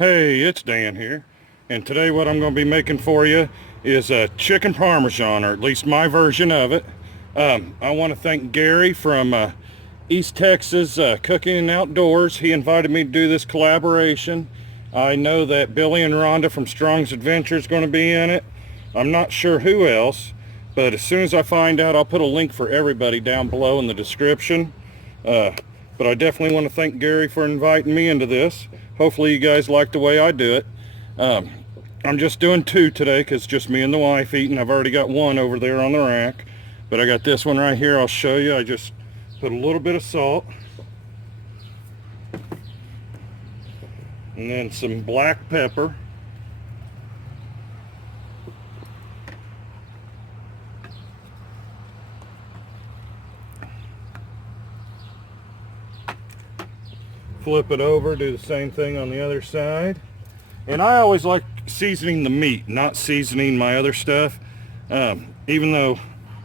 Hey, it's Dan here, and today what I'm going to be making for you is a chicken Parmesan, or at least my version of it. I want to thank Gary from East Texas Cooking and Outdoors. He invited me to do this collaboration. I know that Billy and Rhonda from Strong's Adventure is going to be in it. I'm not sure who else, but as soon as I find out, I'll put a link for everybody down below in the description. But I definitely want to thank Gary for inviting me into this. Hopefully you guys like the way I do it. I'm just doing two today because just me and the wife eating. I've already got one over there on the rack, but I got this one right here. I'll show you. I just put a little bit of salt and then some black pepper. Flip it over, do the same thing on the other side. And I always like seasoning the meat, not seasoning my other stuff. Even though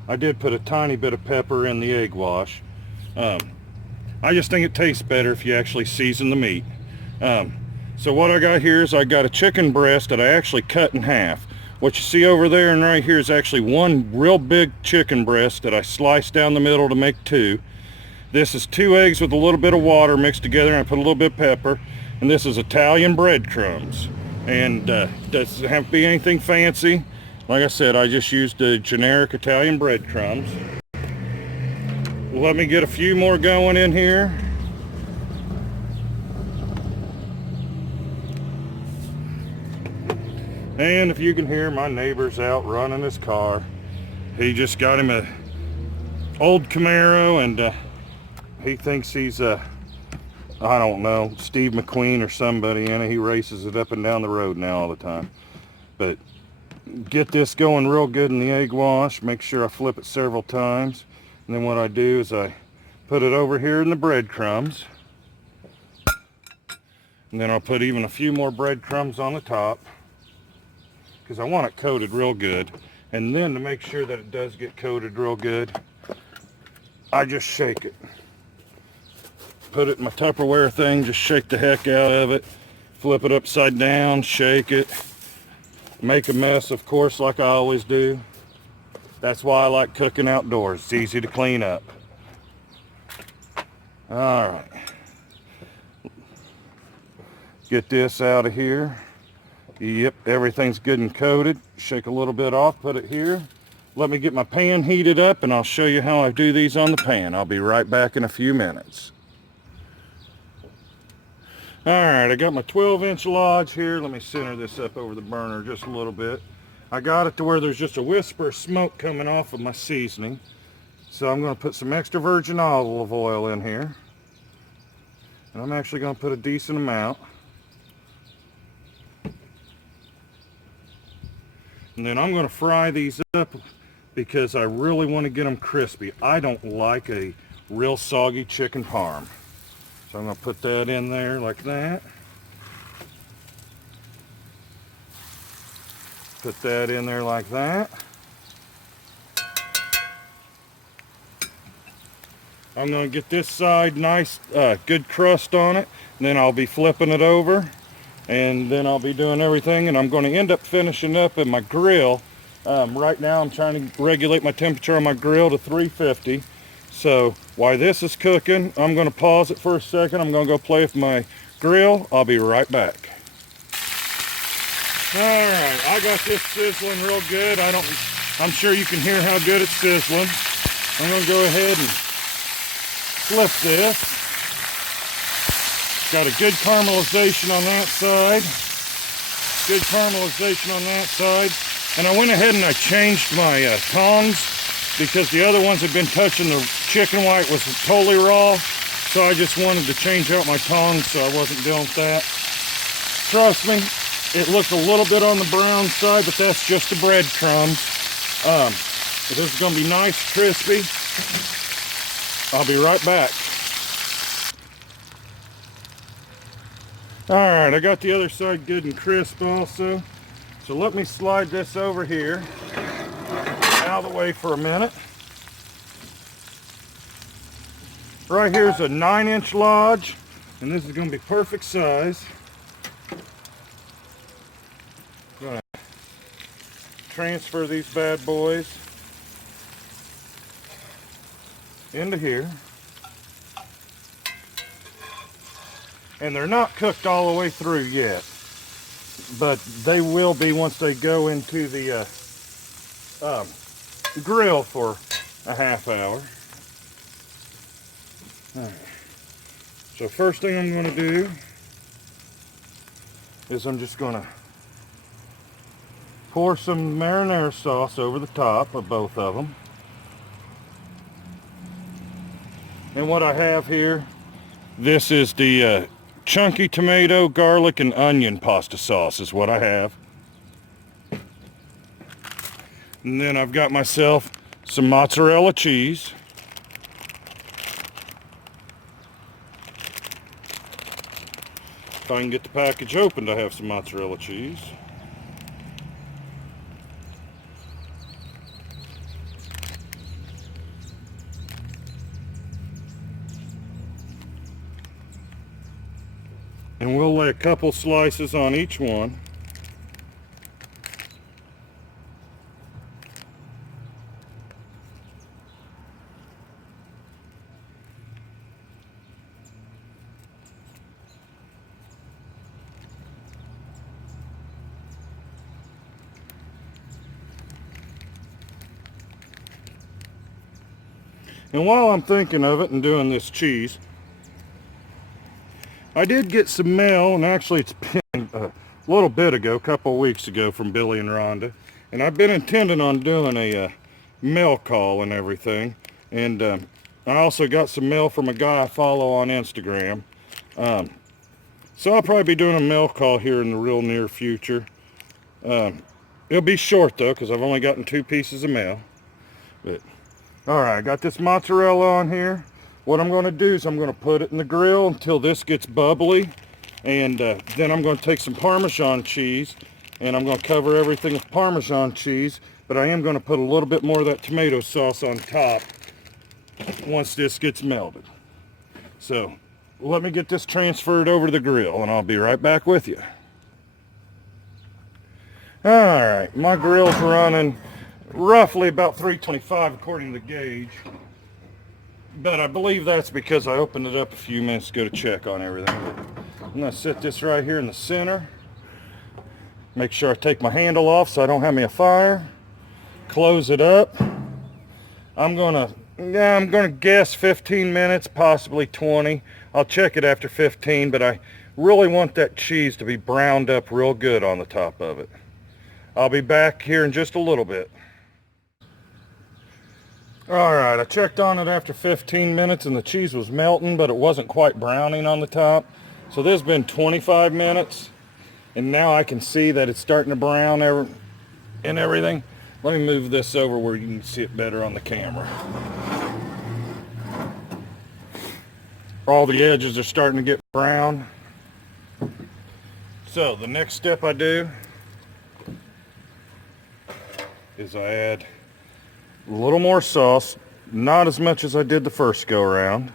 I did put a tiny bit of pepper in the egg wash. I just think it tastes better if you actually season the meat. So what I got here is I got a chicken breast that I actually cut in half. What you see over there and right here is actually one real big chicken breast that I sliced down the middle to make two. This is 2 eggs with a little bit of water mixed together, and I put a little bit of pepper. And this is Italian breadcrumbs. And doesn't have to be anything fancy. Like I said, I just used the generic Italian breadcrumbs. Let me get a few more going in here. And if you can hear, my neighbor's out running his car. He just got him a old Camaro, and he thinks he's I don't know, Steve McQueen or somebody in it. He races it up and down the road now all the time. But get this going real good in the egg wash. Make sure I flip it several times. And then what I do is I put it over here in the breadcrumbs. And then I'll put even a few more breadcrumbs on the top, because I want it coated real good. And then to make sure that it does get coated real good, I just shake it. Put it in my Tupperware thing, just shake the heck out of it, flip it upside down, shake it, make a mess, of course, like I always do. That's why I like cooking outdoors. It's easy to clean up. All right. Get this out of here. Yep, everything's good and coated. Shake a little bit off, put it here. Let me get my pan heated up, and I'll show you how I do these on the pan. I'll be right back in a few minutes. Alright, I got my 12-inch lodge here. Let me center this up over the burner just a little bit. I got it to where there's just a whisper of smoke coming off of my seasoning. So I'm going to put some extra virgin olive oil in here. And I'm actually going to put a decent amount. And then I'm going to fry these up because I really want to get them crispy. I don't like a real soggy chicken parm. So I'm going to put that in there like that. Put that in there like that. I'm going to get this side nice, good crust on it. And then I'll be flipping it over. And then I'll be doing everything. And I'm going to end up finishing up in my grill. Right now I'm trying to regulate my temperature on my grill to 350. So while this is cooking, I'm going to pause it for a second. I'm going to go play with my grill. I'll be right back. Alright, I got this sizzling real good. I'm sure you can hear how good it's sizzling. I'm going to go ahead and flip this. Got a good caramelization on that side. Good caramelization on that side. And I went ahead and I changed my tongs, because the other ones had been touching the chicken while it was totally raw. So I just wanted to change out my tongs so I wasn't dealing with that. Trust me, it looked a little bit on the brown side, but that's just the breadcrumbs. But this is going to be nice, crispy. I'll be right back. Alright, I got the other side good and crisp also. So let me slide this over here out of the way for a minute. Right here's a 9-inch lodge, and this is going to be perfect size. transfer these bad boys into here. And they're not cooked all the way through yet, but they will be once they go into the grill for a half hour. All right. So first thing I'm going to do is I'm just going to pour some marinara sauce over the top of both of them. And what I have here, this is the chunky tomato, garlic, and onion pasta sauce is what I have. And then I've got myself some mozzarella cheese. If I can get the package opened, I have some mozzarella cheese. And we'll lay a couple slices on each one. And while I'm thinking of it and doing this cheese, I did get some mail, and actually it's been a little bit ago, a couple of weeks ago, from Billy and Rhonda. And I've been intending on doing a mail call and everything. And I also got some mail from a guy I follow on Instagram. So I'll probably be doing a mail call here in the real near future. It'll be short though, because I've only gotten 2 pieces of mail. But alright, I got this mozzarella on here. What I'm going to do is I'm going to put it in the grill until this gets bubbly, and then I'm going to take some Parmesan cheese and I'm going to cover everything with Parmesan cheese, but I am going to put a little bit more of that tomato sauce on top once this gets melted. So let me get this transferred over to the grill and I'll be right back with you. Alright, my grill's running roughly about 325 according to the gauge. But I believe that's because I opened it up a few minutes ago to check on everything. I'm going to set this right here in the center. Make sure I take my handle off so I don't have me a fire. Close it up. I'm going to guess 15 minutes, possibly 20. I'll check it after 15, but I really want that cheese to be browned up real good on the top of it. I'll be back here in just a little bit. Alright, I checked on it after 15 minutes and the cheese was melting, but it wasn't quite browning on the top. So this has been 25 minutes, and now I can see that it's starting to brown and everything. Let me move this over where you can see it better on the camera. All the edges are starting to get brown. So the next step I do is I add a little more sauce, not as much as I did the first go around.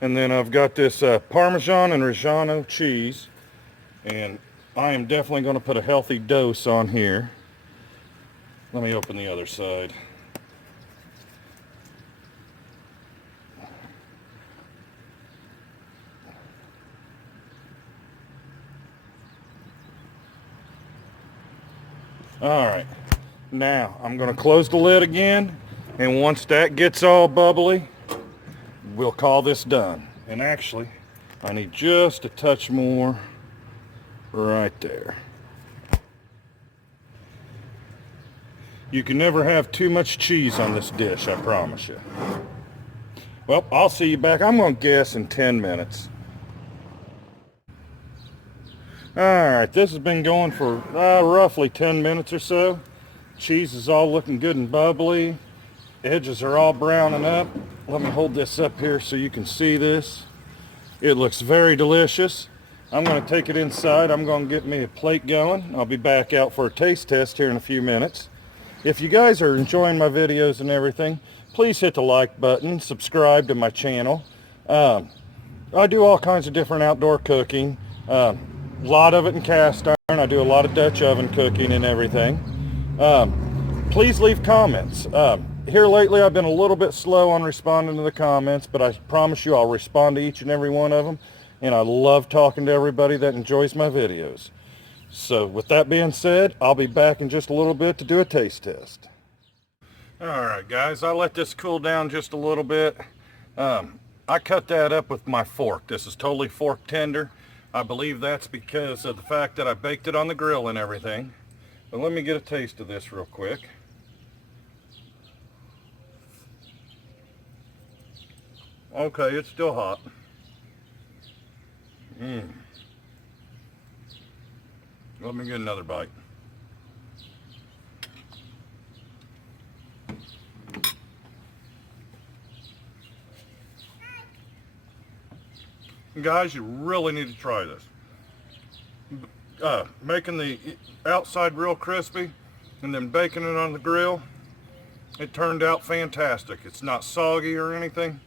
And then I've got this Parmesan and Reggiano cheese, and I am definitely going to put a healthy dose on here. Let me open the other side. Alright, now I'm going to close the lid again, and once that gets all bubbly, we'll call this done. And actually, I need just a touch more right there. You can never have too much cheese on this dish, I promise you. Well, I'll see you back, I'm going to guess, in 10 minutes. Alright, this has been going for roughly 10 minutes or so. Cheese is all looking good and bubbly. Edges are all browning up. Let me hold this up here so you can see this. It looks very delicious. I'm going to take it inside. I'm going to get me a plate going. I'll be back out for a taste test here in a few minutes. If you guys are enjoying my videos and everything, please hit the like button, subscribe to my channel. I do all kinds of different outdoor cooking, a lot of it in cast iron. I do a lot of Dutch oven cooking and everything. Please leave comments. Here lately I've been a little bit slow on responding to the comments, but I promise you I'll respond to each and every one of them, and I love talking to everybody that enjoys my videos. So with that being said, I'll be back in just a little bit to do a taste test. Alright guys, I let this cool down just a little bit. I cut that up with my fork. This is totally fork tender. I believe that's because of the fact that I baked it on the grill and everything. But let me get a taste of this real quick. Okay, it's still hot. Let me get another bite. Guys, you really need to try this. Making the outside real crispy and then baking it on the grill, it turned out fantastic. It's not soggy or anything.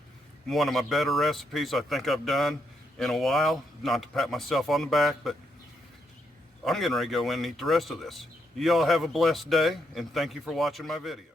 One of my better recipes I think I've done in a while. Not to pat myself on the back, but I'm getting ready to go in and eat the rest of this. You all have a blessed day, and thank you for watching my video.